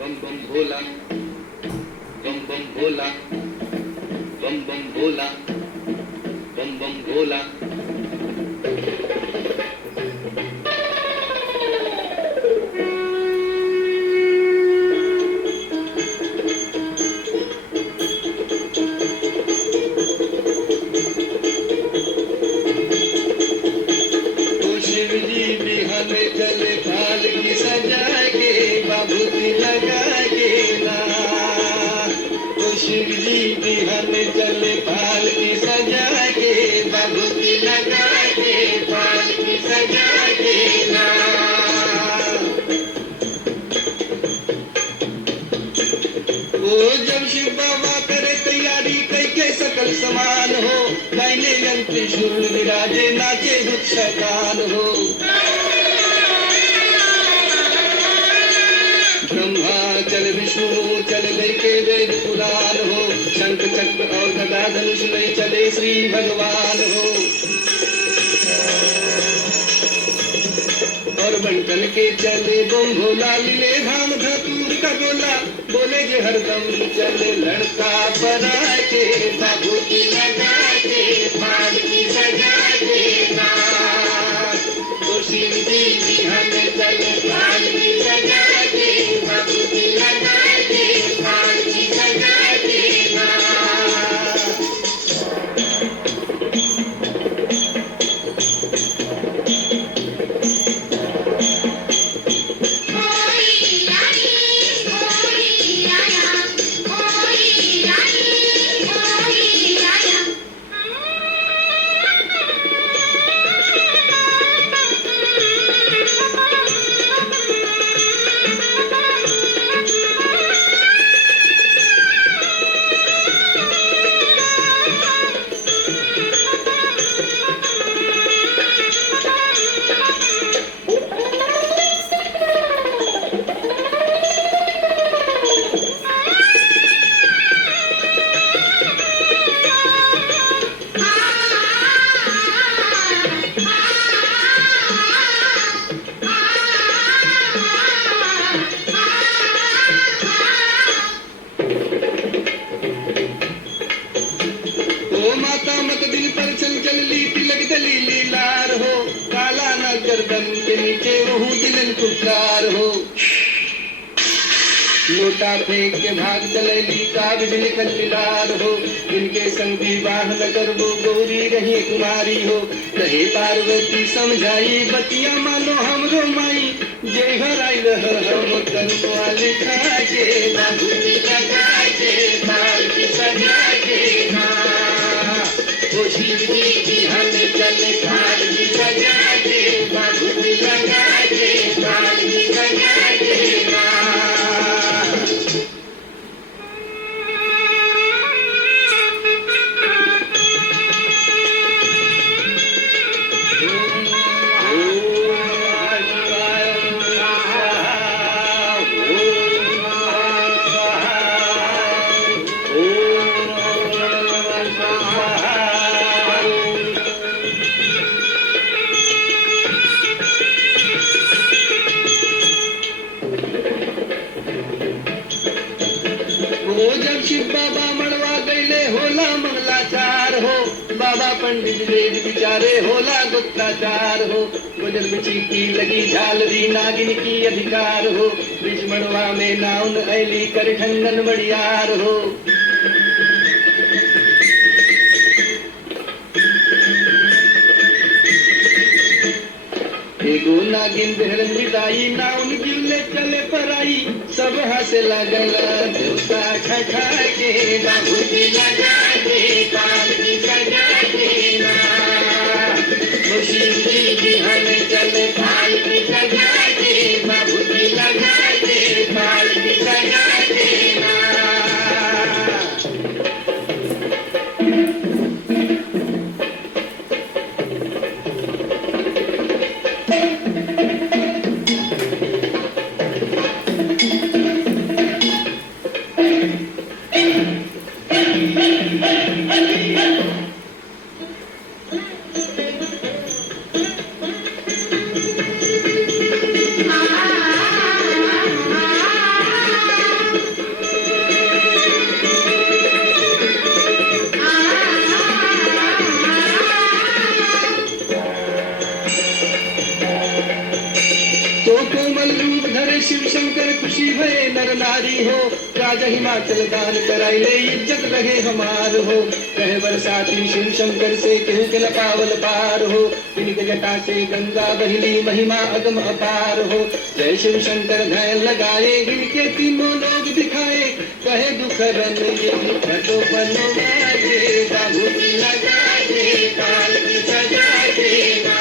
बम बम भोला, बम बम भोला, बम बम भोला, बम बम भोला। चले पाल की सजा के बाबूती लगा के ना, तो शिव जी बिहान चले पाल की सजा के बाबूती लगा के पाल की सजा के ना। वो जब शिव बाबा करे तैयारी कई के सकल समान हो, गायने यंत्र शूल विराजे नाचे दुख हो। ब्रह्मा चल विष्णु चल लेके वेद पुराण हो, शंख चक्र और गदा धनुष ले चले श्री भगवान हो। और बंटन के चले बम भोला, मिले धाम धतूर का बोला, बोले जे हरदम चले लड़का बना के बाबूती लगा के पाल की सजा के ना, तो शिव जी बिहान चले पाल की सजा के बाबूती लगा के पाल की सजा के ना। लोटा फेंक के भाग चलेली काग बिलखल बिलार हो, इनके संग विवाह न करबो गौरी रही कुमारी हो। कहे पार्वती समझाई बतिया मानो हमरो माई, जय घर आई रह हम कनुआ लिखा के बाबूती लगा के पाल की सजा के ना, ओ शिव जी बिहान चले पाल की सजा के बाबूती लगा के पाल की सजा के ना। पंडित वेद विचारे होला गुप्ताचार हो, गुजर बिची की लगी झालरी नागिन की अधिकार हो, विष्मणवा में नाउन ऐली कर खंडन बड़ियार हो। एगो नागिन बेहरन बिदाई नाउन जिले चले पराई, सब हंसे लगल देवता खखा के बाबूती लगा के पाल की सजा के ना, तो शिव जी बिहान चले पाल की सजा के बाबूती लगा के पाल की सजा के ना। कर खुशी भये नर नारी हो, राजा हिमाचल दान कराइले इज्जत रहे हमार हो। कहे बरसाती शिव शंकर से केहू के पावल पार हो, इनके जटा से गंगा बहिनी महिमा अगम अपार हो। जय शिव शंकर ध्यान लगाए इनके तीनों लोग दिखाए, कहे दुख रन ये बनो बनो गाजे, बाबू लगाए काल सजाए